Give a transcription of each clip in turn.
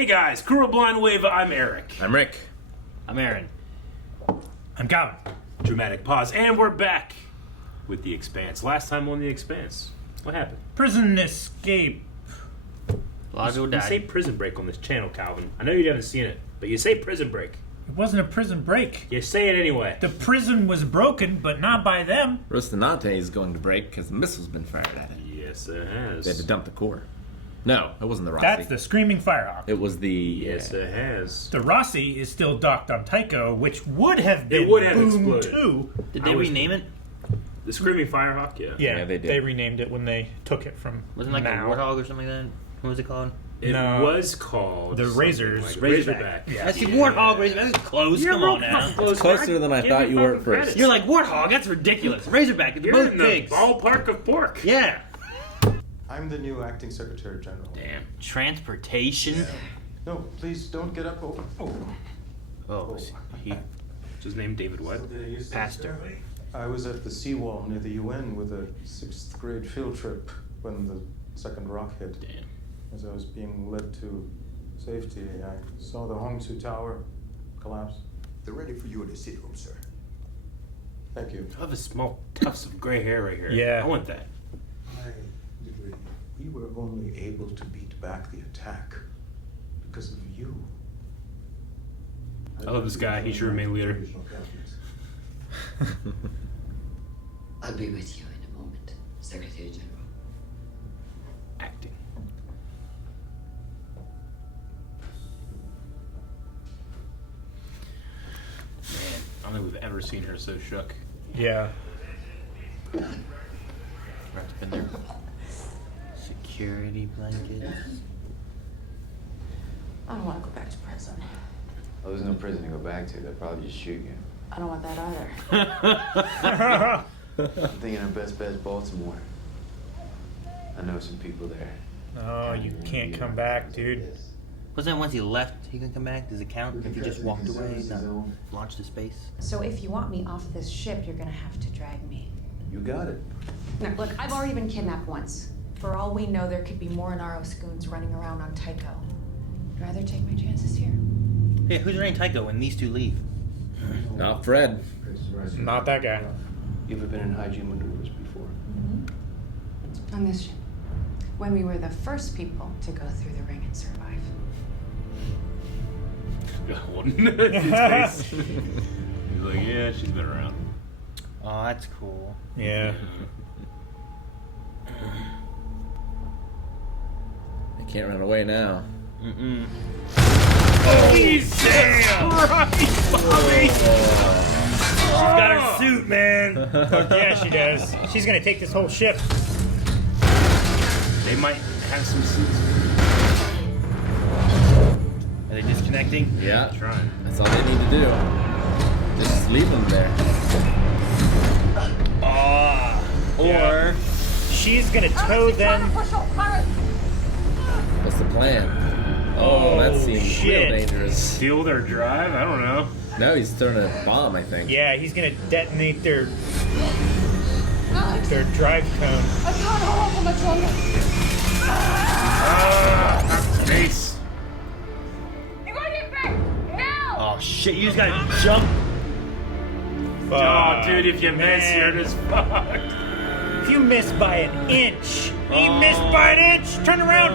Hey guys, Crew of Blind Wave, I'm Eric. I'm Rick. I'm Aaron. I'm Calvin. Dramatic pause, and we're back with The Expanse. Last time on The Expanse, what happened? Prison escape. A lot of people You died. say Prison Break on this channel, Calvin. I know you haven't seen it, but you say Prison Break. It wasn't a prison break. You say it anyway. The prison was broken, but not by them. Rocinante is going to break because the missile's been fired at it. Yes, it has. They had to dump the core. No, it wasn't the Rossi. That's the Screaming Firehawk. It was the... Yes, it has. The Rossi is still docked on Tycho, which would have been It would have Boom exploded. 2. Did they rename it? The Screaming Firehawk, yeah. Yeah, they did. They renamed it when they took it from Wasn't it like Mao. a warthog or something like that? What was it called? It No. was called... The something Razors. like Razorback. Razorback. Yeah. That's the warthog. Razorback. That's close. You're Come on now. Closer than I thought you were at first. You're like warthog. That's ridiculous. Razorback. It's You're both in the pigs. ballpark of pork. Yeah. I'm the new acting secretary general. Damn. Transportation. No, please don't get up. Oh, he What's his name? David what? pastor. I was at the seawall near the UN with a 6th grade field trip when the second rock hit. Damn. As I was being led to safety, I saw the Hongsu Tower collapse. They're ready for you in the city room, sir. Thank you. I have a small tufts of gray hair right here. Yeah. I want that. We were only able to beat back the attack because of you. I love this guy. He should remain leader. I'll be with you in a moment, Secretary General. Acting. Man, I don't think we've ever seen her so shook. Yeah. Wrapped up in there. Security blankets. I don't want to go back to prison. Well, there's no prison to go back to. They'll probably just shoot you. I don't want that either. I'm thinking our best bet's Baltimore. I know some people there. Oh, you can't come back, dude. Wasn't that once he left, he can come back? Does it count if he just walked away, not launched to space? So if you want me off this ship, you're gonna have to drag me. You got it. Now, look, I've already been kidnapped once. For all we know, there could be more Naro scoons running around on Tycho. I'd rather take my chances here. Yeah, who's running Tycho when these two leave? Not Fred. Not that guy. You ever been in hygiene maneuvers before? Mm-hmm. On this ship. When we were the first people to go through the ring and survive. His face. He's like, yeah, she's been around. Oh, that's cool. Yeah. They can't run away now. Mm-mm. Oh, Jesus Christ, Bobby! She's got her suit, man. Yeah, she does. She's gonna take this whole ship. They might have some suits. Are they disconnecting? Yeah. Trying. That's all they need to do. Just leave them there. Or She's gonna tow them. What's the plan? Oh, that seems shit. real dangerous. Steal their drive? I don't know. No, he's throwing a bomb, I think. Yeah, he's gonna detonate their drive cone. I can't hold for much longer. Not the face. You gotta get back now! oh shit, you just gotta jump. Oh, dude, if you miss, man. you're just fucked. If you miss by an inch, he missed by an inch. Turn around.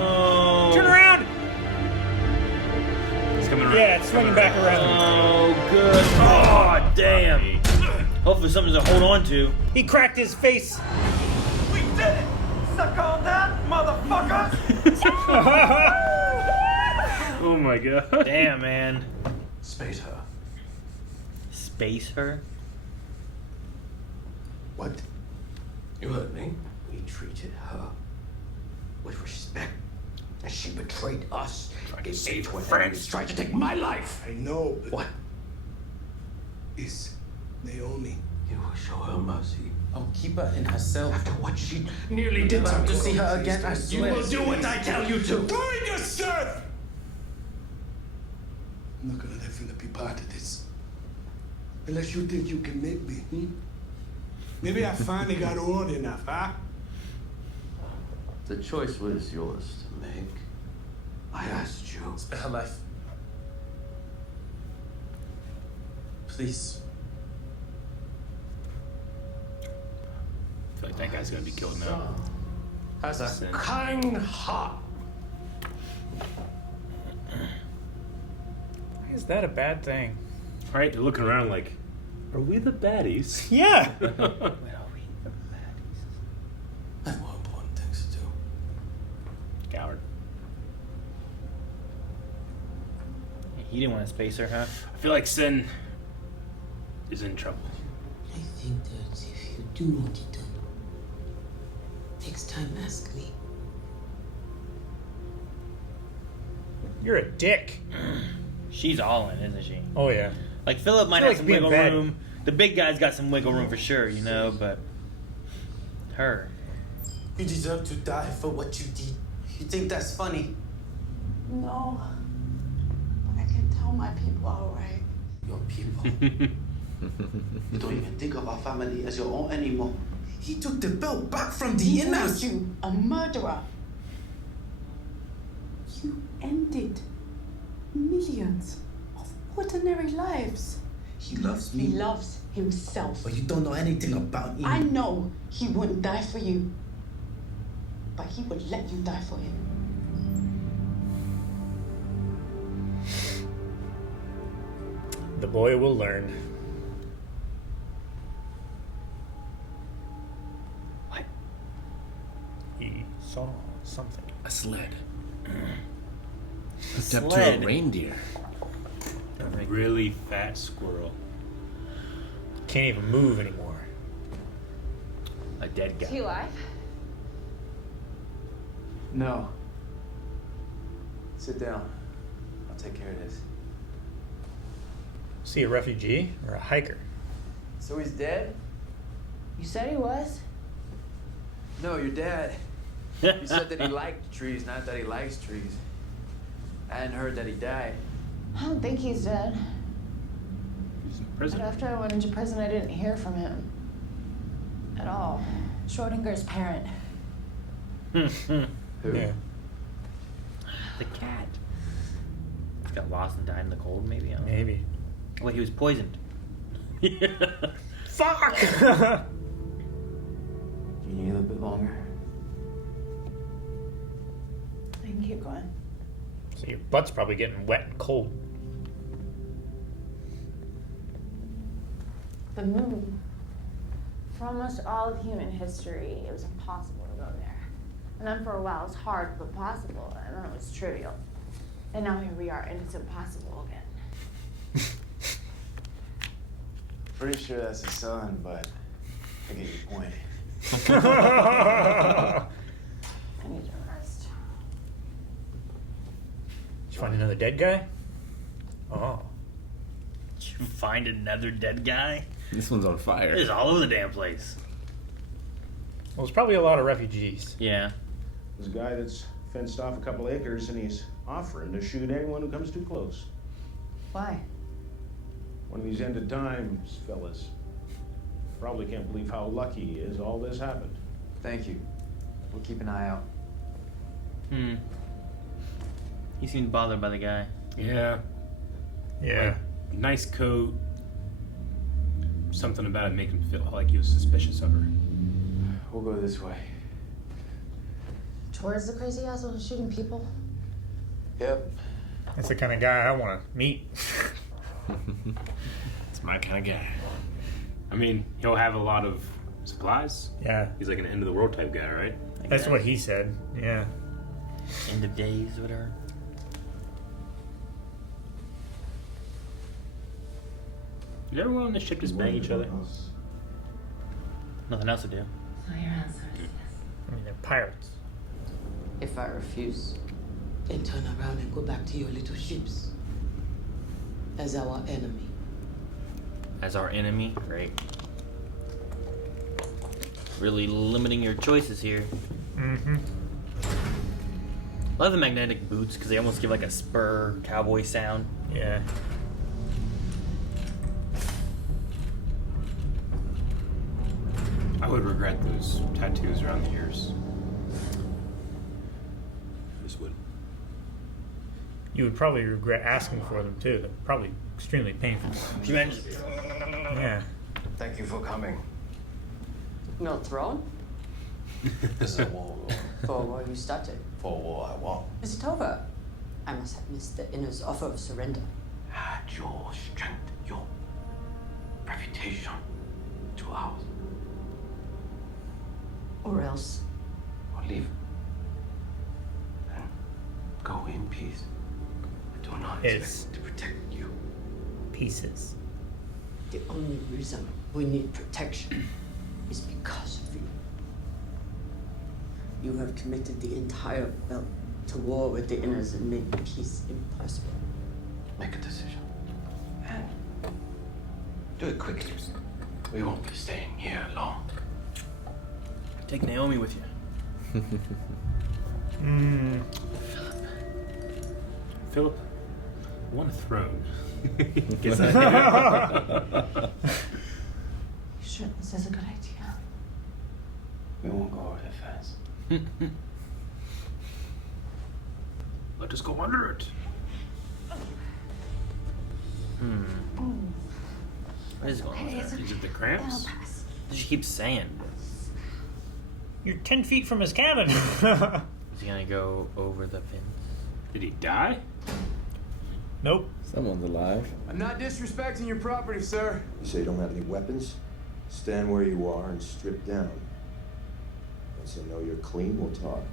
Turn around. It's coming around. Yeah, it's swinging back around. Oh, good. Oh, damn. Hopefully something to hold on to. He cracked his face. We did it! Suck on that, motherfucker! Oh my god. Damn, man. Space her. Space her? What? You heard me. We treated her with respect. And she betrayed us. Gave aid to her friends. Tried to take my life. I know, but What? it's Naomi. You will show her mercy. I'll keep her in herself. After what she nearly did to see her again, I You swear. will do what I tell you to. Find yourself! I'm not gonna let Philip be part of this. Unless you think you can make me, Maybe I finally got old enough, huh? The choice was yours to make. I asked you. Spare her life. Please. I feel like that guy's gonna be killed now. Has a Sin. kind heart. Why is that a bad thing? Right? They're looking around like, are we the baddies? Yeah. Wait, are we the baddies? There's more important things to do. Coward. He didn't want to space her, huh? I feel like Sin is in trouble. I think that if you do want it done, next time ask me. You're a dick. She's all in, isn't she? Oh yeah. Like Philip might I feel have like some being wiggle bad. room. The big guy's got some wiggle room for sure, you know, but her. You deserve to die for what you did. You think that's funny? No. But I can tell my people are right. Your people. You don't even think of our family as your own anymore. He took the belt back from the He inners. was you, a murderer. You ended millions of ordinary lives. He loves He me. loves himself. But you don't know anything about him. I know he wouldn't die for you, but he would let you die for him. The boy will learn. What? He saw something. A sled. Hooked up to a reindeer. Really fat squirrel. Can't even move anymore. A dead Is he guy. alive? No. Sit down. I'll take care of this. See a refugee or a hiker? So he's dead? You said he was? No, your dad. He said that he liked trees, not that he likes trees. I hadn't heard that he died. I don't think he's dead. He's in But prison. after I went into prison, I didn't hear from him. At all. Schrodinger's parent. Who? Yeah. The cat. He got lost and died in the cold, maybe? I don't know. Maybe. Well, he was poisoned. Fuck! You need a little bit longer. I can keep going. So your butt's probably getting wet and cold. The moon. For almost all of human history, it was impossible to go there. And then for a while, it was hard but possible, and then it was trivial. And now here we are, and it's impossible again. Pretty sure that's his son, but I get your point. I need to rest. Did you find another dead guy? Oh. Did you find another dead guy? This one's on fire. It's all over the damn place. Well, there's probably a lot of refugees. Yeah. There's a guy that's fenced off a couple acres and he's offering to shoot anyone who comes too close. Why? One of these end of times, fellas. Probably can't believe how lucky he is all this happened. Thank you. We'll keep an eye out. He seemed bothered by the guy. Yeah. Yeah. Like, nice coat. Something about it make him feel like he was suspicious of her. We'll go this way. Towards the crazy asshole who's shooting people? Yep. That's the kind of guy I want to meet. It's my kind of guy. I mean, he'll have a lot of supplies. Yeah. He's like an end of the world type guy, right? That's what he said. Yeah. End of days, whatever. Did everyone on the ship just bang each other? Nothing else to do. So your answer is yes. I mean, they're pirates. If I refuse, then turn around and go back to your little ships as our enemy. As our enemy? Great. Really limiting your choices here. Mm-hmm. I love the magnetic boots because they almost give like a spur cowboy sound. Yeah. I would regret those tattoos around the ears. Just would. You would probably regret asking for them too. They're probably extremely painful. Can you imagine? Yeah. Thank you for coming. No throne? This is a war. For war you started. For war I won. Is it over? I must have missed the inner's offer of surrender. Add your strength, your reputation to ours. Or else. Or leave. And go in peace. I do not It's expect to protect you. pieces. The only reason we need protection is because of you. You have committed the entire belt to war with the inners and made peace impossible. Make a decision. And do it quickly. We won't be staying here long. Take Naomi with you. Philip, I want a throne. Guess You sure this is a good idea? We won't go over that fast. Let us go under it. What is going on there? Is it the cramps? She keeps saying. You're 10 feet from his cabin. Is he gonna go over the fence? Did he die? Nope. Someone's alive. I'm not disrespecting your property, sir. You say you don't have any weapons? Stand where you are and strip down. Once I know you're clean, we'll talk.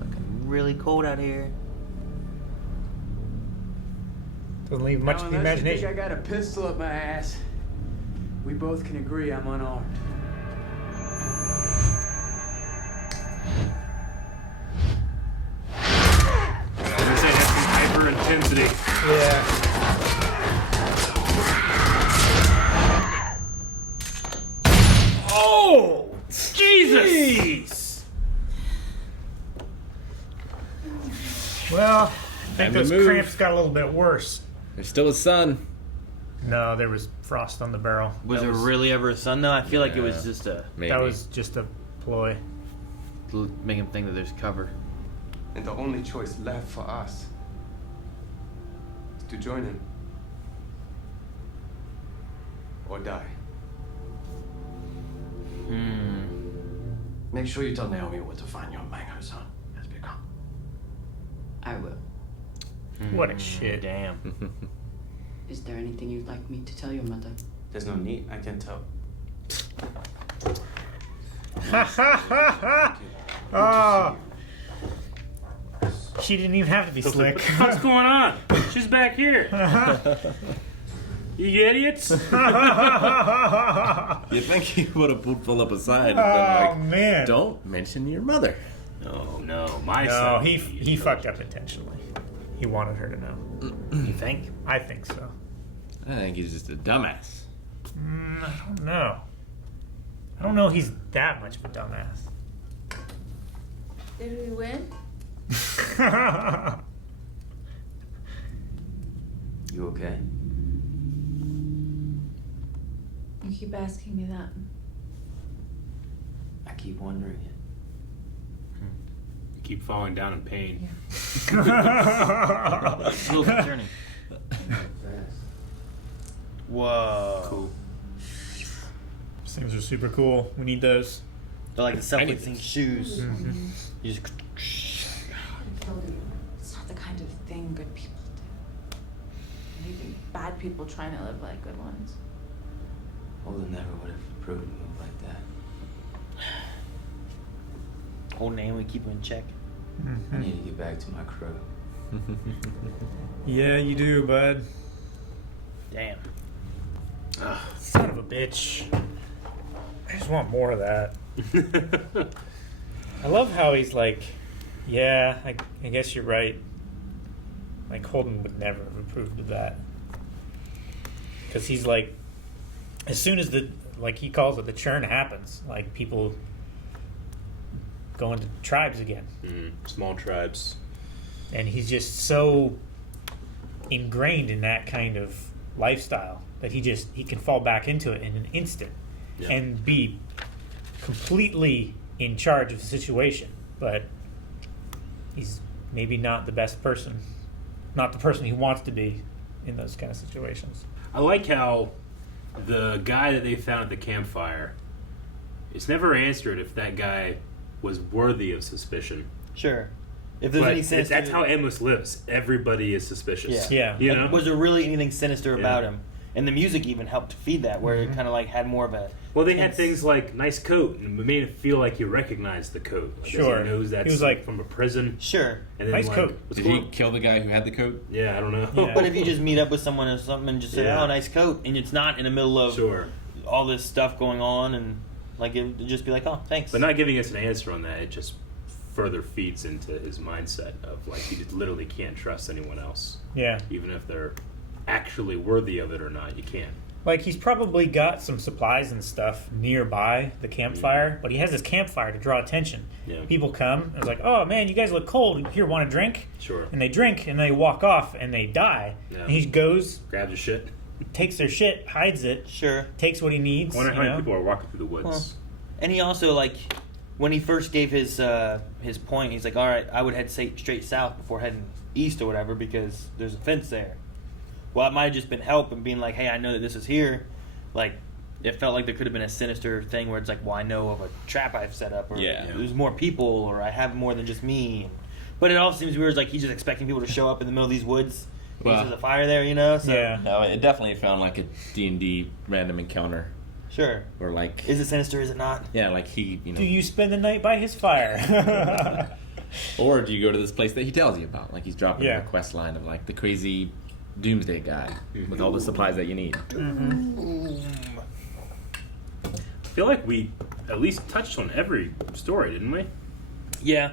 Fucking really cold out here. Doesn't leave much to the Unless you think imagination. I got a pistol up my ass, we both can agree I'm unarmed. I was gonna say it has some hyper intensity. Yeah. Oh! Jesus! Well, I think Time to those move. cramps got a little bit worse. There's still a sun. No, there was frost on the barrel. Was That there really ever a sun though? I feel like it was just a Maybe. That was just a ploy. to make him think that there's cover. And the only choice left for us is to join him or die. Make sure you tell Naomi where to find your Mango son has become. I will. What a shit. Damn. Is there anything you'd like me to tell your mother? There's no need, I can tell. Ha ha ha ha! Oh. She didn't even have to be slick. What's going on? She's back here. You idiots! You think he would have pulled Philip aside and Oh, been like, man. don't mention your mother. No, no, my No, son. he fucked up intentionally. He wanted her to know. You think? I think so. I think he's just a dumbass. I don't know. I don't know he's that much of a dumbass. Did we win? You okay? You keep asking me that. I keep wondering it. You keep falling down in pain. It's a little concerning. Whoa. Cool. These things are super cool. We need those. They're like the self-lifting shoes. Mm-hmm. You just. It's not the kind of thing good people do. Maybe bad people trying to live like good ones. Holden never would have approved a move like that. Old name, we keep him in check. I need to get back to my crew. Yeah, you do, bud. Damn. Son of a bitch. I just want more of that. I love how he's like, yeah, I guess you're right. Like, Holden would never have approved of that. Because he's like, as soon as like he calls it, the churn happens, like people go into tribes again. Small tribes. And he's just so ingrained in that kind of lifestyle that he can fall back into it in an instant and be completely in charge of the situation. But he's maybe not the best person, not the person he wants to be in those kind of situations. I like how the guy that they found at the campfire, it's never answered if that guy was worthy of suspicion. Sure. If there's any sinister... That's how Endless lives. Everybody is suspicious. Yeah. You know? Was there really anything sinister about him? And the music even helped feed that, where it kind of like had more of a... Well, they had things like nice coat, and it made it feel like you recognized the coat. Like, Sure. He knows that's He was like, from a prison. Sure. And then nice coat. Did he kill the guy who had the coat? Yeah, I don't know. Yeah. But if you just meet up with someone or something and just say, oh, nice coat, and it's not in the middle of all this stuff going on, and like it would just be like, oh, thanks. But not giving us an answer on that, it just further feeds into his mindset of like he just literally can't trust anyone else. Yeah. Even if they're actually worthy of it or not, you can't. Like, he's probably got some supplies and stuff nearby the campfire, but he has this campfire to draw attention. Yeah. People come, and it's like, oh, man, you guys look cold. Here, want a drink? Sure. And they drink, and they walk off, and they die. Yeah. And he goes... Grabs his shit. Takes their shit, hides it. Sure. Takes what he needs. I wonder how many people are walking through the woods. Well, and he also, like, when he first gave his point, he's like, all right, I would head straight south before heading east or whatever because there's a fence there. Well, it might have just been help and being like, hey, I know that this is here. Like, it felt like there could have been a sinister thing where it's like, well, I know of a trap I've set up, or there's more people, or I have more than just me. But it all seems weird. It's like he's just expecting people to show up in the middle of these woods. Well, there's a fire there, you know? So, yeah. No, it definitely found like a D&D random encounter. Sure. Or like... Is it sinister, is it not? Yeah, like he, you know... Do you spend the night by his fire? Or do you go to this place that he tells you about? Like he's dropping Yeah. a quest line of like the crazy doomsday guy with all the supplies that you need. I feel like we at least touched on every story, didn't we? Yeah.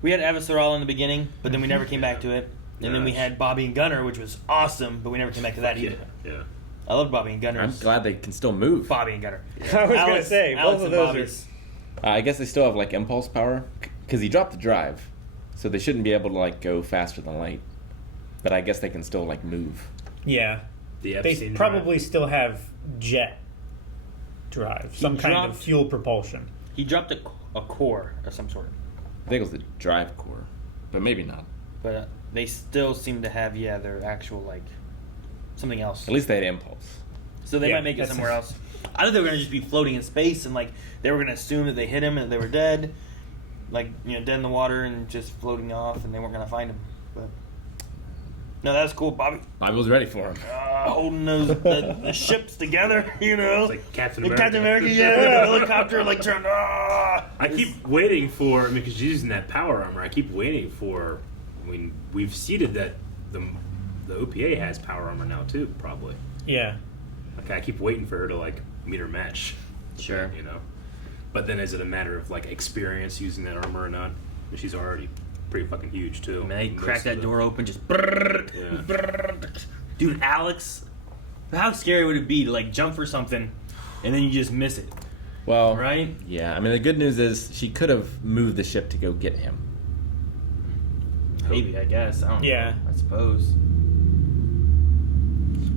We had Avassaral in the beginning, but then we never came back to it. And then we had Bobby and Gunner, which was awesome, but we never came back to that either. Yeah. I love Bobby and Gunner. I'm glad they can still move. Bobby and Gunner. I was going to say, both of those are... I guess they still have like impulse power because he dropped the drive, so they shouldn't be able to like go faster than light. But I guess they can still like move. Yeah. They probably still have jet drive, some kind of fuel propulsion. He dropped a core of some sort. I think it was the drive core, but maybe not. But they still seem to have, their actual, like, something else. At least they had impulse. So they might make it somewhere else. I thought they were going to just be floating in space and, like, they were going to assume that they hit him and they were dead. Like, dead in the water and just floating off and they weren't going to find him. But no, that's cool, Bobby. I was ready for him. Holding the ships together, It's like Captain America. Captain America, the helicopter, like, turned. I keep waiting for, because she's using that power armor, I keep waiting for, we've seeded that the OPA has power armor now too, probably. Yeah. Like, I keep waiting for her to, like, meet her match. Sure. But then is it a matter of, like, experience using that armor or not? She's already pretty fucking huge too. Man, they crack that door open, just dude, Alex, how scary would it be to like jump for something and then you just miss it? Well, right? Yeah, I mean the good news is she could have moved the ship to go get him. Maybe, I guess. I don't know. I suppose.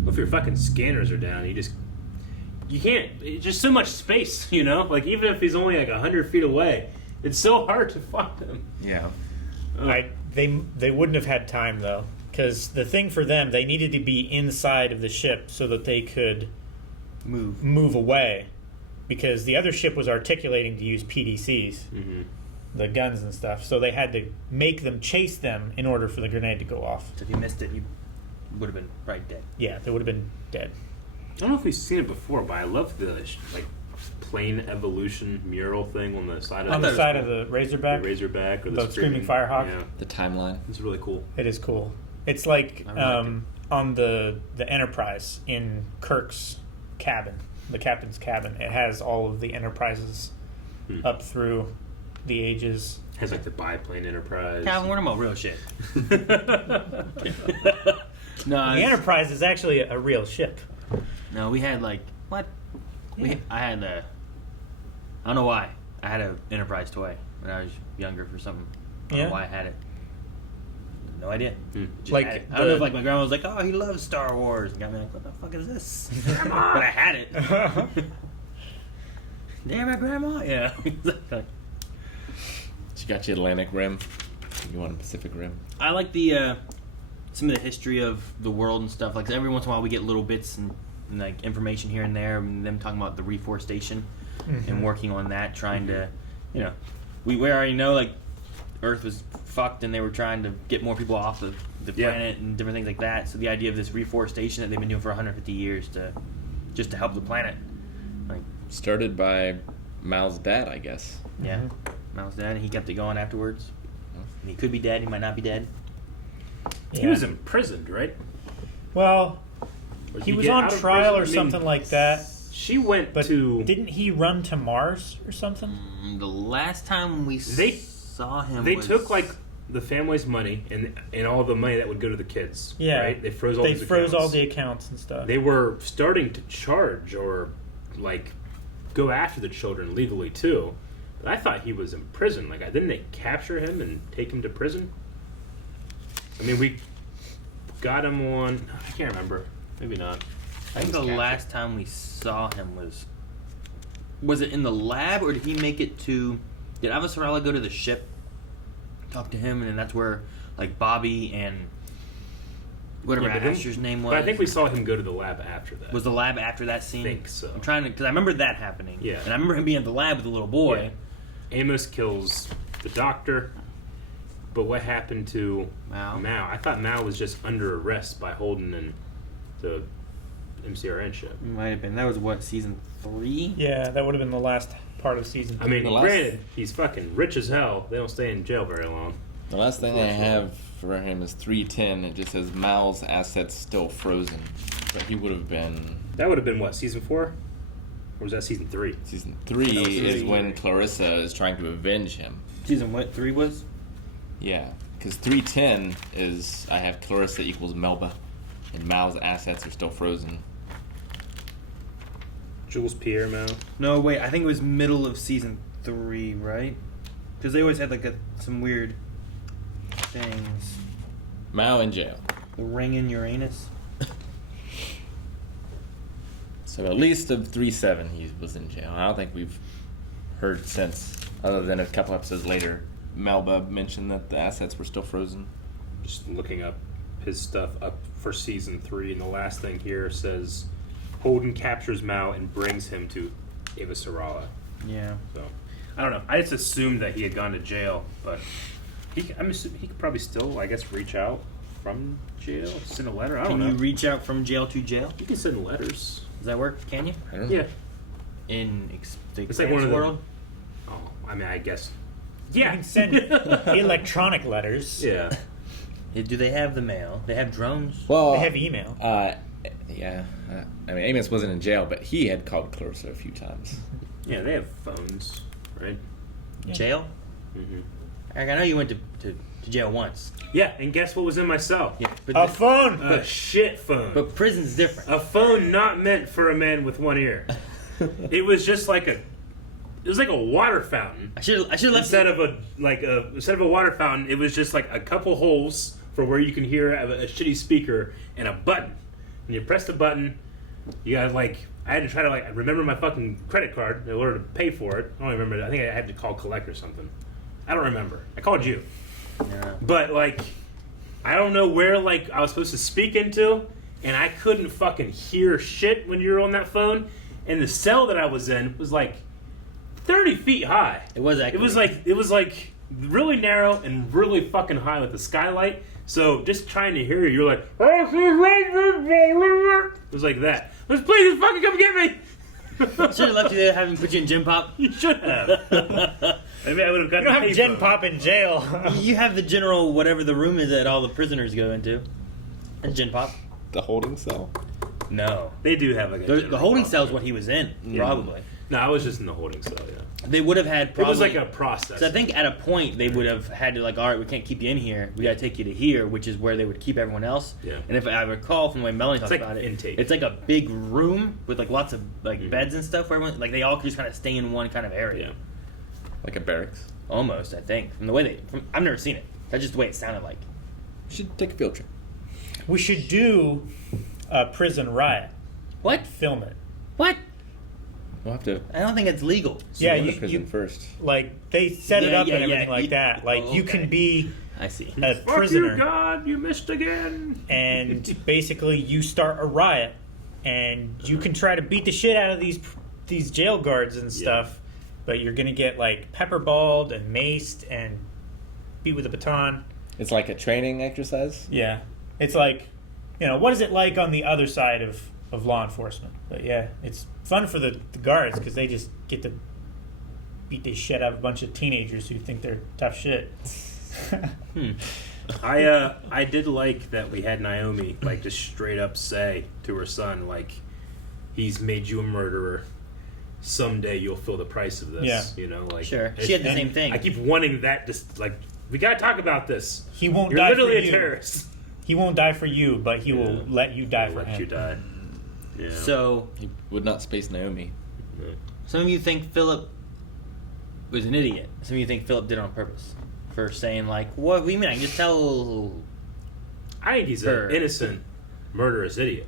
Well, if your fucking scanners are down, you can't. It's just so much space, Like even if he's only like 100 feet away, it's so hard to find him. Yeah. They wouldn't have had time though, because the thing for them, they needed to be inside of the ship so that they could move away, because the other ship was articulating to use PDCs, the guns and stuff. So they had to make them chase them in order for the grenade to go off. So if you missed it, you would have been right dead. Yeah, they would have been dead. I don't know if we've seen it before, but I love the plane evolution mural thing on the side of the Razorback. The Razorback or the Screaming Firehawk. Yeah. The timeline. It's really cool. It is cool. It's like on the Enterprise in Kirk's cabin, the captain's cabin. It has all of the Enterprises up through the ages. It has like the biplane Enterprise. Calvin, what about real shit? No, the Enterprise is actually a real ship. No, we had like what? Yeah. I had I don't know why. I had an Enterprise toy when I was younger for something. I don't know why I had it. No idea. Like I don't know if like my grandma was like, "Oh, he loves Star Wars," and got me like, "What the fuck is this?" But I had it. Damn, my grandma. Yeah. She got you Atlantic Rim. You want a Pacific Rim? I like the some of the history of the world and stuff. Like every once in a while, we get little bits and like information here and there, and them talking about the reforestation and working on that, trying to, we already know like Earth was fucked, and they were trying to get more people off of the planet and different things like that. So the idea of this reforestation that they've been doing for 150 years to help the planet, like started by Mal's dad, I guess. Yeah, Mal's dad, and he kept it going afterwards. And he could be dead. He might not be dead. He was imprisoned, right? Well, he was on trial or something like that. She went to... Didn't he run to Mars or something? The last time we saw him, they took like the family's money and all the money that would go to the kids. Yeah, right? They froze all. all the accounts and stuff. They were starting to charge or like go after the children legally too. But I thought he was in prison. Like, didn't they capture him and take him to prison? I mean, we got him on. I can't remember. Maybe not. I think the last time we saw him was it in the lab, or did he make it to? Did Avasarala go to the ship, talk to him, and then that's where like Bobby and whatever Asher's name was? But I think we saw him go to the lab after that. Was the lab after that scene? I think so. I'm trying to, because I remember that happening. Yeah, and I remember him being at the lab with the little boy. Yeah. Amos kills the doctor. But what happened to Mal? I thought Mal was just under arrest by Holden and the MCRN ship. Might have been. That was what, season 3? Yeah, that would have been the last part of season 3. I mean, granted, he's fucking rich as hell. They don't stay in jail very long. The last thing I have for him is 310. It just says Mal's assets still frozen. But he would have been... That would have been what, season 4? Or was that season 3? Season 3 is when Clarissa is trying to avenge him. Season what, 3 was? Yeah, because 310 is I have Clarissa equals Melba, and Mal's assets are still frozen. Jules Pierre Mal? No, wait, I think it was middle of season 3, right? Because they always had like some weird things. Mal in jail. The ring in Uranus. So at least of 3-7 he was in jail. I don't think we've heard since, other than a couple episodes later. Melba mentioned that the assets were still frozen. Just looking up his stuff up for season 3, and the last thing here says Holden captures Mal and brings him to Avasarala. Yeah. So I don't know. I just assumed that he had gone to jail, but he could probably still, I guess, reach out from jail, send a letter. I don't know. Can you reach out from jail to jail? You can send letters. Does that work? Can you? I don't know. Yeah. In the it's like one of the world? Oh, I mean, I guess. Yeah. You can send electronic letters. Yeah. Do they have the mail? They have drones? Well, they have email. Yeah. I mean, Amos wasn't in jail, but he had called Clarissa a few times. Yeah, they have phones, right? Yeah. Jail? Mm-hmm. Eric, I know you went to jail once. Yeah, and guess what was in my cell? Yeah, but a phone! A shit phone. But prison's different. A phone not meant for a man with one ear. It was just like it was like a water fountain. I should left instead of a water fountain, it was just like a couple holes for where you can hear a shitty speaker and a button. And you press the button, you got I had to try to remember my fucking credit card in order to pay for it. I don't remember. I think I had to call collect or something. I don't remember. I called you. Yeah. But I don't know where I was supposed to speak into, and I couldn't fucking hear shit when you were on that phone. And the cell that I was in was 30 feet high. It was accurate. It was really narrow and really fucking high with the skylight. So just trying to hear you, you're like, it was like that. Please fucking come get me. Should have left you there, having put you in Gen Pop. You should have. Maybe I would have gotten. You don't have Gen Pop in jail. You have the general whatever the room is that all the prisoners go into. And Gen Pop. The holding cell? No. They do have the holding cell is what he was in, probably. No, I was just in the holding cell, yeah. They would have had probably... It was like a process. So I think at a point they would have had to all right, we can't keep you in here. We got to take you to here, which is where they would keep everyone else. Yeah. And if I recall from the way Melanie talks about it, intake. It's like a big room with lots of beds and stuff where everyone, they all could just kind of stay in one kind of area. Yeah. Like a barracks? Almost, I think. From the way I've never seen it. That's just the way it sounded like. We should take a field trip. We should do a prison riot. What? Film it. What? We'll have to. I don't think it's legal. Yeah, you prison first. They set it up and everything like that. You can be I see. a Fuck prisoner. you, God, you missed again. And basically you start a riot, and you can try to beat the shit out of these jail guards and stuff, but you're gonna get like pepperballed and maced and beat with a baton. It's like a training exercise. Yeah, it's like, what is it like on the other side of law enforcement? But yeah, it's fun for the guards because they just get to beat the shit out of a bunch of teenagers who think they're tough shit. I did like that we had Naomi like just straight up say to her son, like, he's made you a murderer. Someday you'll feel the price of this. Yeah. Like Sure. She had the same thing. I keep wanting that. Just like, we gotta talk about this. He won't You're die literally for a you. terrorist. He won't die for you, but he will let you die for Let him. you die. Yeah. So He would not space Naomi. some of you think Philip was an idiot. Some of you think Philip did it on purpose for saying like, "What do you mean? I can just tell." I think he's her. an innocent, murderous idiot.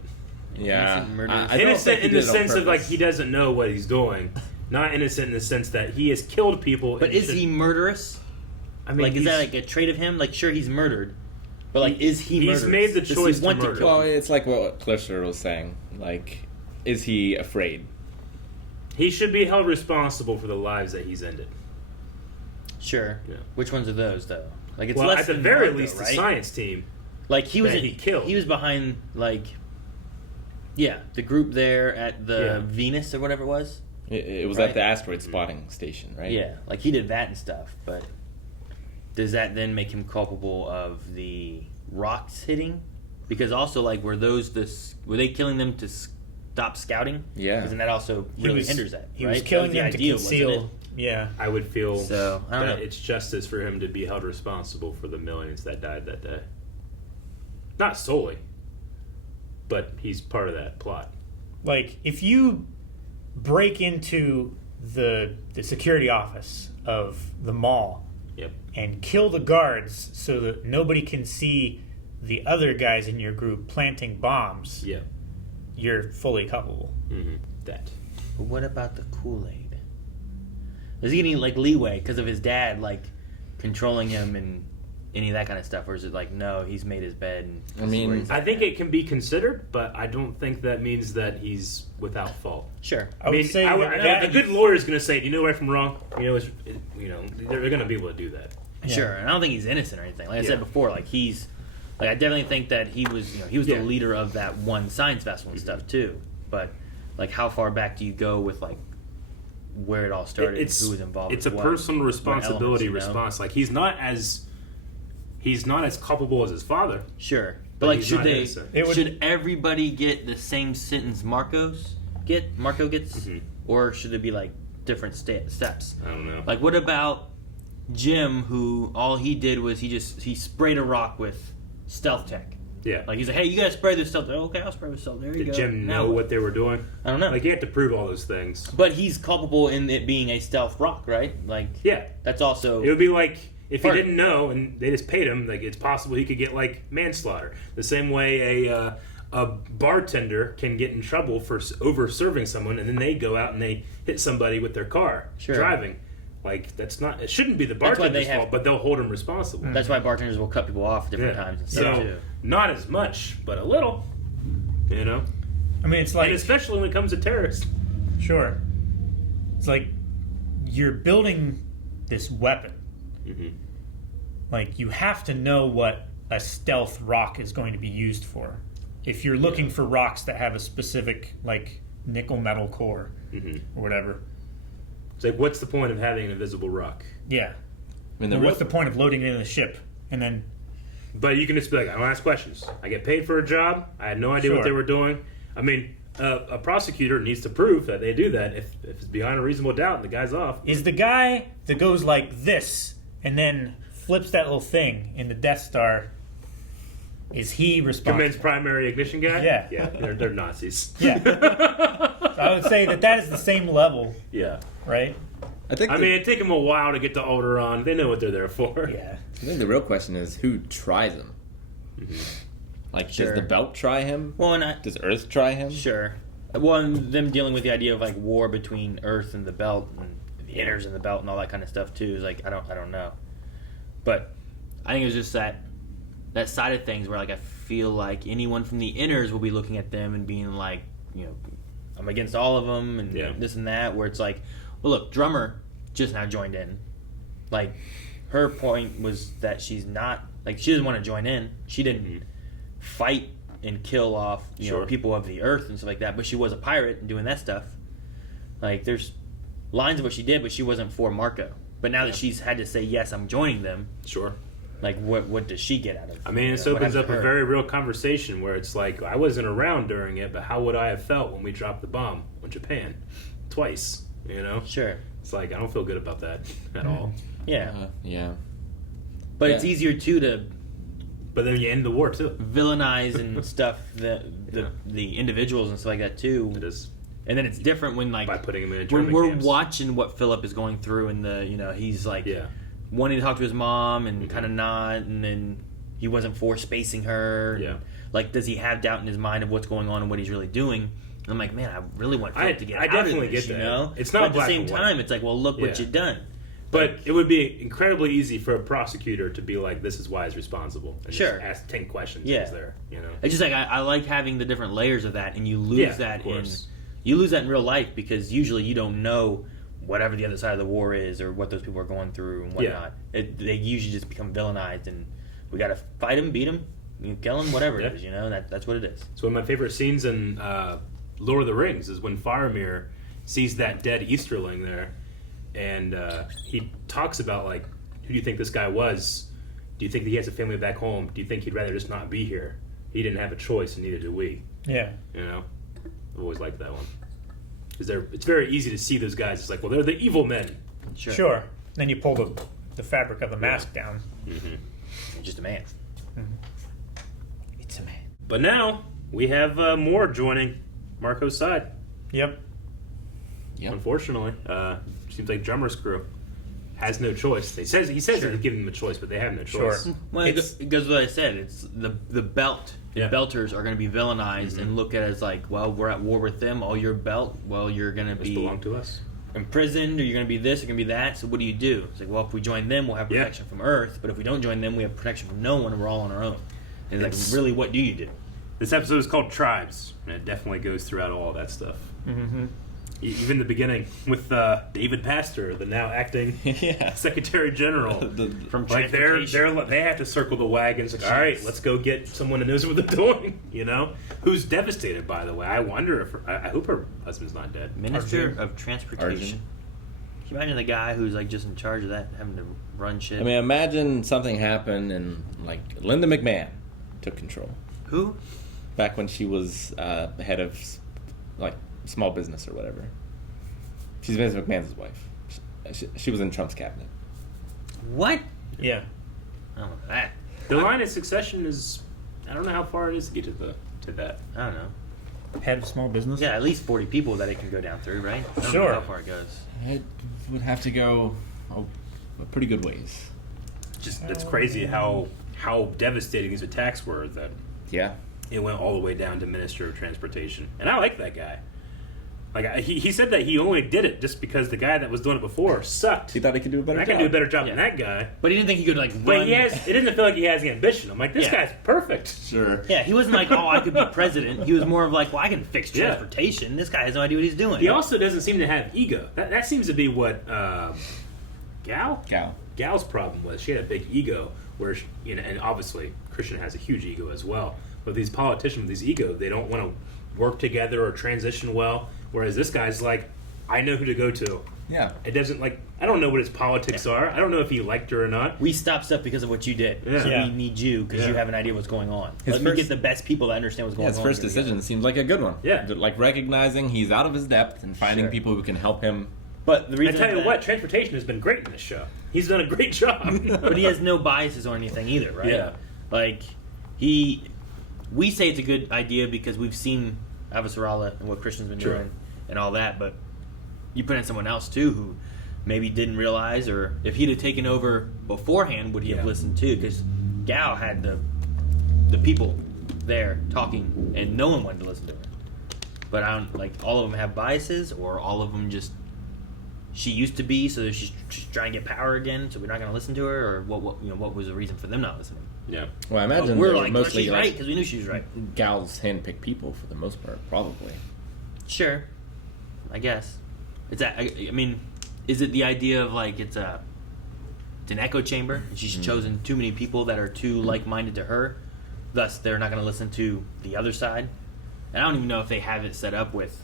Yeah, Innocent murderous. I don't Innocent think he in the did it on sense of like purpose. he doesn't know what he's doing. Not innocent in the sense that he has killed people. But and is should- he murderous? I mean, Like, is that he's- like a trait of him? Like, sure, he's murdered, but like, is he he's murderous? made the Does he choice to want murder. kill? Well, it's like what Clifford was saying. Like, is he afraid? He should be held responsible for the lives that he's ended. Sure. Yeah. Which ones are those though? Like, it's Well, less at the than very one, least, though, the right? science team. Like he was that he killed. He was behind like, yeah, the group there at the Yeah. Venus or whatever it was. It was Right. at the asteroid spotting station, right? Yeah, like he did that and stuff. But does that then make him culpable of the rocks hitting? Because also, like, were they killing them to stop scouting? Yeah. Because then that also really hinders that. He right? was killing That them was the to idea, wasn't conceal. it? Yeah. I would feel So, I don't that know. it's justice for him to be held responsible for the millions that died that day. Not solely, but he's part of that plot. Like, if you break into the security office of the mall Yep. and kill the guards so that nobody can see the other guys in your group planting bombs, Yeah. you're fully culpable. Mm-hmm. That. But what about the Kool-Aid? Is he getting like leeway because of his dad like controlling him and any of that kind of stuff, or is it like no, he's made his bed? And I mean, this is where he's I at think now? it can be considered, but I don't think that means that he's without fault. Sure. I would say I that a good lawyer is going to say, "Do you know right from wrong?" They're going to be able to do that. Sure, and I don't think he's innocent or anything. Like I Yeah. said before, like he's like I definitely think that he was Yeah. the leader of that one science festival and stuff too. But like, how far back do you go with like where it all started? It's and who was involved? It's a with what, personal what responsibility elements, response. Like he's not as culpable as his father. Sure, But but like, he's should not they? innocent. Should everybody get the same sentence Marco gets, Mhm. or should it be like different steps? I don't know. Like, what about Jim, who all he did was he sprayed a rock with stealth tech? Yeah. Like he's like, hey, you guys spray this stealth. Okay, I'll spray with stealth. There you Did go. Jim Now know what? what they were doing? I don't know. Like you have to prove all those things. But he's culpable in it being a stealth rock, right? Like, Yeah. that's also It would be like if he Part- didn't know and they just paid him. Like it's possible he could get like manslaughter. The same way a bartender can get in trouble for over serving someone, and then they go out and they hit somebody with their car Sure. driving. Like that's not. It shouldn't be the That's why bartender's they have- fault, but they'll hold him responsible. that's why bartenders will cut people off at different times and stuff So too. not as much, but a little. You know, I mean, it's like, and especially when it comes to terrorists. sure. It's like you're building this weapon. Mm-hmm. Like, you have to know what a stealth rock is going to be used for. If you're looking for rocks that have a specific, like, nickel metal core Mm-hmm. or whatever. It's like, what's the point of having an invisible rock? Yeah. I mean, Or what's the point of loading it in a ship and then... But you can just be like, I don't ask questions. I get paid for a job. I had no idea what Sure. they were doing. I mean, a prosecutor needs to prove that they do that. If it's beyond a reasonable doubt and the guy's off. Is the guy that goes like this and then flips that little thing in the Death Star, is he responsible? Command's primary ignition guy? Yeah. Yeah, they're Nazis. Yeah. So I would say that is the same level, Yeah. right? I think. I mean, it'd take them a while to get to Alderaan. They know what they're there for. Yeah. I think the real question is who tries him. Like, Sure. does the belt try him? Well, and Does Earth try him? sure. Well, and them dealing with the idea of like war between Earth and the Belt and the inners and the Belt and all that kind of stuff too is like I don't know, but I think it was just that side of things where like I feel like anyone from the inners will be looking at them and being like, you know, I'm against all of them and this and that. Where it's like, well, look, drummer just now joined in. Like, her point was that she's not like she doesn't want to join in. She didn't fight and kill off you know people of the earth and stuff like that. But she was a pirate and doing that stuff. Like, there's lines of what she did, but she wasn't for Marco. But now that she's had to say yes, I'm joining them. Sure. Like, what does she get out of it? I mean, this opens up a very real conversation where it's like, I wasn't around during it, but how would I have felt when we dropped the bomb on Japan? Twice, you know? Sure. It's like, I don't feel good about that at all. Yeah. Yeah. But it's easier, too, to... But then you end the war, too. Villainize and stuff, the individuals and stuff like that, too. It is. And then it's different when, like... By putting them in when internment we're camps. watching what Philip is going through and the, you know, he's like... wanting to talk to his mom and kind of not, and then he wasn't for spacing her. Yeah. Like, does he have doubt in his mind of what's going on and what he's really doing? And I'm like, man, I really want Philip to get out definitely of this, get that. you know? It's not but at the black same and white. time, it's like, well, look what you've done. But it would be incredibly easy for a prosecutor to be like, this is why he's responsible. And Sure. just ask 10 questions. Yeah. Is there, you know? It's just like, I like having the different layers of that, and you lose that in real life because usually you don't know whatever the other side of the war is or what those people are going through and whatnot. They usually just become villainized, and we got to fight them, beat them, kill them, whatever it is, you know? That's what it is. So one of my favorite scenes in Lord of the Rings is when Faramir sees that dead Easterling there, and he talks about, like, who do you think this guy was? Do you think that he has a family back home? Do you think he'd rather just not be here? He didn't have a choice, and neither do we. Yeah. You know? I've always liked that one. Because it's very easy to see those guys. It's like, well, they're the evil men. Sure. Then you pull the fabric of the mask down. Mm-hmm. Just a man. Mm-hmm. It's a man. But now we have more joining Marco's side. Yep. Unfortunately, seems like Drummer's crew has no choice. He says they're giving them a choice, but they have no choice. Well, it goes what I said. It's the belt. The belters are going to be villainized and looked at as like, well, we're at war with them. Oh, your belt. Well, you're going to be belong to us. Imprisoned, or you're going to be this, or you're going to be that. So what do you do? It's like, well, if we join them, we'll have protection from Earth. But if we don't join them, we have protection from no one, and we're all on our own. And it's like, really, what do you do? This episode is called Tribes, and it definitely goes throughout all of that stuff. Mm-hmm. Even the beginning with David Pastor, the now acting Secretary General. From like they have to circle the wagons. Like, all right, let's go get someone who knows what they're doing. You know, who's devastated, by the way. I wonder if I hope her husband's not dead. Minister of Transportation. Arjun. Can you imagine the guy who's like just in charge of that, having to run shit? I mean, imagine something happened and like Linda McMahon took control. Who? Back when she was head of like small business or whatever. She's Vince McMahon's wife. She was in Trump's cabinet. What? Yeah. I don't know that. The line of succession is, I don't know how far it is to get to that. I don't know. Head of small business? Yeah, at least 40 people that it can go down through, right? I don't know how far it goes. It would have to go a pretty good ways. Just it's crazy how devastating these attacks were that it went all the way down to Minister of Transportation. And I like that guy. Like he said that he only did it just because the guy that was doing it before sucked. He thought he could do a better job. I can do a better job than that guy. But he didn't think he could, like, run. But it doesn't feel like he has the ambition. I'm like, this guy's perfect. Sure. Yeah, he wasn't like, oh, I could be president. He was more of like, well, I can fix transportation. This guy has no idea what he's doing. He also doesn't seem to have ego. That seems to be what Gal's problem was. She had a big ego, where and obviously Christian has a huge ego as well. But these politicians with these ego, they don't want to work together or transition well. Whereas this guy's like, I know who to go to. Yeah. It doesn't I don't know what his politics are. I don't know if he liked her or not. We stopped stuff because of what you did. Yeah. So we need you because you have an idea what's going on. Let me get the best people that understand what's going on. His first decision seems like a good one. Yeah. Like recognizing he's out of his depth and finding people who can help him. But the reason I tell you what, transportation has been great in this show. He's done a great job. But he has no biases or anything either, right? Yeah. Like, we say it's a good idea because we've seen Avasarala and what Christian's been doing and all that, but you put in someone else too who maybe didn't realize, or if he'd have taken over beforehand, would he have listened too? Because Gal had the people there talking, and no one wanted to listen to her. But I don't, like, all of them have biases, or all of them just she used to be, so she's trying to get power again, so we're not going to listen to her, or what was the reason for them not listening? Yeah. Well, I imagine we're they were like, mostly she's right because we knew she was right. Gals handpick people for the most part, probably. Sure, I guess. It's I mean, is it the idea of like it's an echo chamber, and she's chosen too many people that are too like-minded to her, thus they're not going to listen to the other side? And I don't even know if they have it set up with,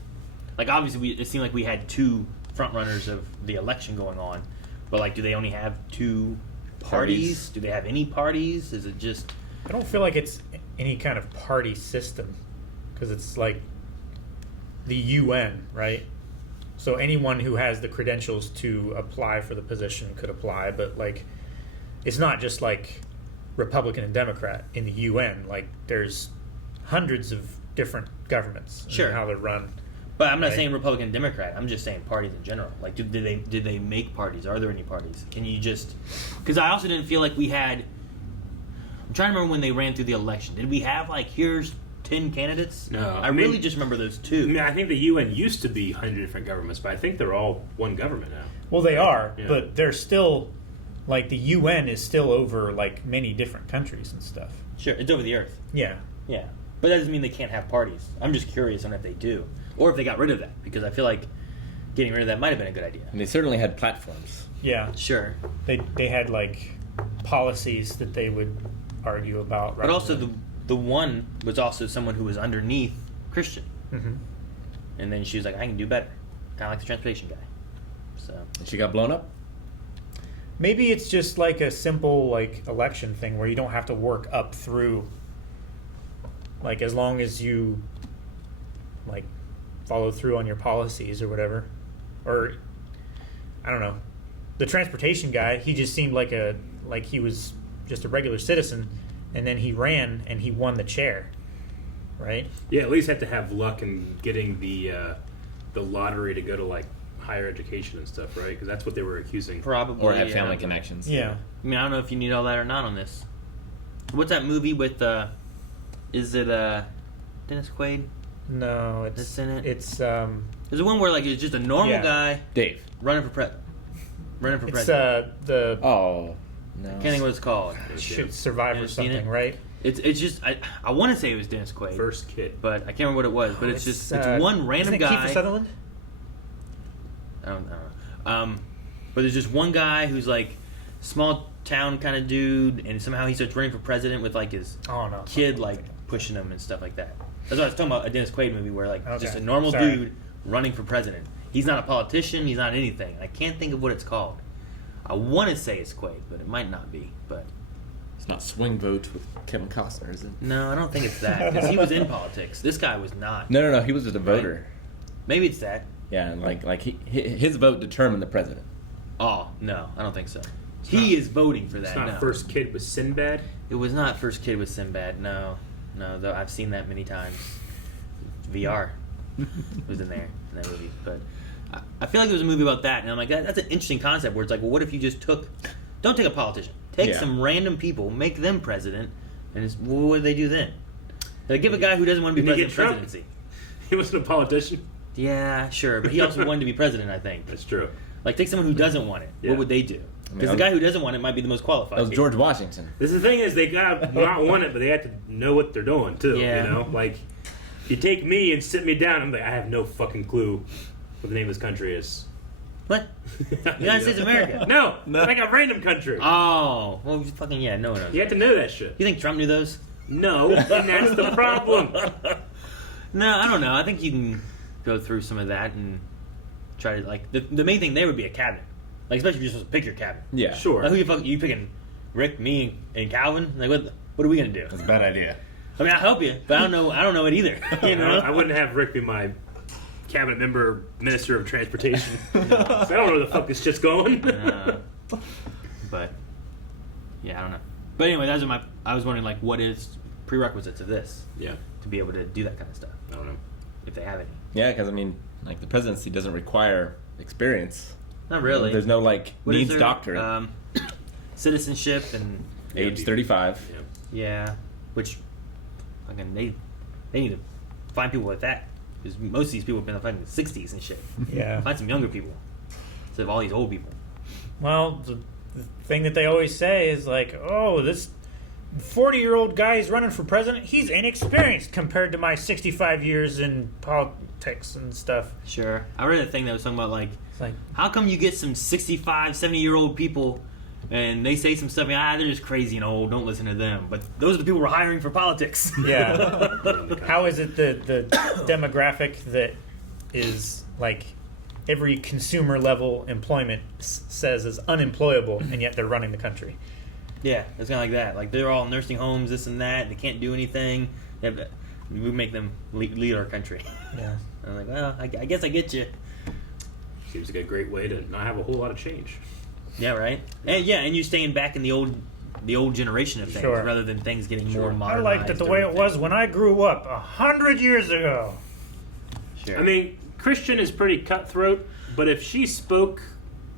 like, obviously it seemed like we had two front runners of the election going on, but like, do they only have two parties? Do they have any parties? Is it just? I don't feel like it's any kind of party system, because it's like the UN, right? So anyone who has the credentials to apply for the position could apply, but like, it's not just like Republican and Democrat in the UN. Like, there's hundreds of different governments and how they're run. But I'm not saying Republican and Democrat. I'm just saying parties in general. Like, did they make parties? Are there any parties? Can you just? Because I also didn't feel like we had. I'm trying to remember when they ran through the election. Did we have like here's 10 candidates? No, I really just remember those two. I mean, I think the UN used to be 100 different governments, but I think they're all one government now. Well, they are, Yeah. but they're still like the UN is still over like many different countries and stuff. Sure, it's over the earth. Yeah. Yeah, but that doesn't mean they can't have parties. I'm just curious on if they do, or if they got rid of that, because I feel like getting rid of that might have been a good idea. And they certainly had platforms. Yeah. Sure. They had like policies that they would argue about. But also the one was also someone who was underneath Christian. Mm-hmm. And then she was like, I can do better. Kind of like the transportation guy. So. And she got blown up? Maybe it's just like a simple like election thing where you don't have to work up through, like, as long as you like follow through on your policies or whatever. Or I don't know. The transportation guy, he just seemed like he was just a regular citizen, and then he ran and he won the chair. Right? Yeah, at least have to have luck in getting the lottery to go to like higher education and stuff, right? Because that's what they were accusing. Probably. Or have family connections. Yeah. I mean, I don't know if you need all that or not on this. What's that movie with? Is it Dennis Quaid? No, it's that's in it. It's There's one where like it's just a normal guy. Dave. Running for president. It's the no. I can't think what it's called. Should Survive or something, right? It's just I want to say it was Dennis Quaid. First Kid. But I can't remember what it was. But it's one random isn't it guy. Kiefer Sutherland? I don't know. But there's just one guy who's like small town kind of dude, and somehow he starts running for president with like his kid like pushing him and stuff like that. That's what I was talking about, a Dennis Quaid movie where like just a normal dude running for president. He's not a politician. He's not anything. I can't think of what it's called. I want to say it's Quaid, but it might not be. But it's not Swing Vote with Kevin Costner, is it? No, I don't think it's that, because he was in politics. This guy was not. No. He was just a voter. Maybe it's that. Yeah, and like his vote determined the president. Oh no, I don't think so. He is voting for that. It's not no. First Kid with Sinbad. It was not First Kid with Sinbad. No. Though I've seen that many times. VR was in there in that movie, but I feel like there was a movie about that, and I'm like, that's an interesting concept. Where it's like, well, what if you just don't take a politician, take some random people, make them president, and what would they do then? Like, give a guy who doesn't want to be president presidency. He wasn't a politician. Yeah, sure, but he also wanted to be president. I think that's true. Like, take someone who doesn't want it. Yeah. What would they do? Because the guy who doesn't want it might be the most qualified. That was George Washington. This is the thing is they gotta not want it, but they have to know what they're doing too. Yeah. You know, like you take me and sit me down, I'm like, I have no fucking clue what the name of this country is. What? United States of America? No, like a random country. Oh, well, fucking yeah, no one knows. You have to know that shit. You think Trump knew those? No, and that's the problem. No, I don't know. I think you can go through some of that and try to like the main thing there would be a cabinet. Like, especially if you're supposed to pick your cabinet. Yeah, sure. Like, you picking Rick, me, and Calvin? Like, what are we gonna do? That's a bad idea. I mean, I'll help you, but I don't know it either. You know? I wouldn't have Rick be my cabinet member, minister of transportation. So I don't know where the fuck this shit's going. But yeah, I don't know. But anyway, that's what I was wondering, like, what is prerequisites of this? Yeah, to be able to do that kind of stuff. I don't know if they have any. Yeah, because I mean, like the presidency doesn't require experience. Not really. There's no like needs doctorate. Citizenship and age 35. Yeah, which fucking they need to find people like that, because most of these people have been like in the 60s and shit. Yeah, find some younger people. instead of all these old people. Well, the thing that they always say is like, oh, this 40-year-old guy is running for president. He's inexperienced compared to my 65 years in politics and stuff. Sure. I read a thing that was talking about, like how come you get some 65, 70-year-old people and they say some stuff, they're just crazy and old, don't listen to them. But those are the people we're hiring for politics. Yeah. How is it the demographic that is like every consumer level employment says is unemployable, and yet they're running the country? Yeah, it's kind of like that. Like, they're all nursing homes, this and that, and they can't do anything. We make them lead our country. Yeah. I'm like, well, I guess I get you. Seems like a great way to not have a whole lot of change. Yeah, right. And you're staying back in the old generation of things, Sure. rather than things getting more modernized. I liked it the way it was when I grew up 100 years ago. Sure. I mean, Christian is pretty cutthroat, but if she spoke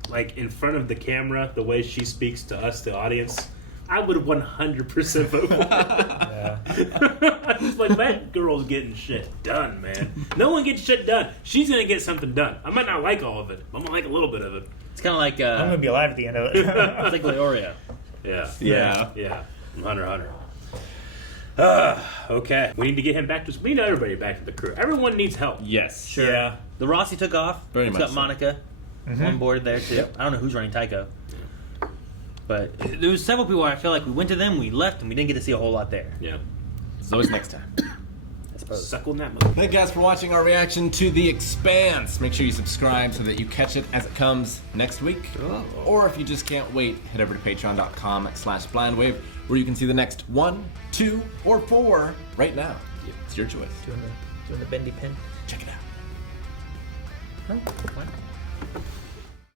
like in front of the camera the way she speaks to us, the audience, I would 100% vote for her. Yeah. Just like, that girl's getting shit done, man. No one gets shit done. She's gonna get something done. I might not like all of it, but I'm gonna like a little bit of it. It's kind of like I'm gonna be alive at the end of it. It's like Leorio. Yeah. Hunter. Okay. We need to get him back to. We need everybody back to the crew. Everyone needs help. Yes. Sure. Yeah. The Rossi took off. Very It's much got so. Monica on board there too. Yep. I don't know who's running Tycho. But there was several people where I feel like we went to them, we left, and we didn't get to see a whole lot there. Yeah. It's always next time. I suppose. Suckle in that mother. Thank you guys for watching our reaction to The Expanse. Make sure you subscribe so that you catch it as it comes next week. Oh. Or if you just can't wait, head over to patreon.com/blindwave, where you can see the next 1, 2, or 4 right now. It's your choice. Doing the bendy pin. Check it out. Huh? What?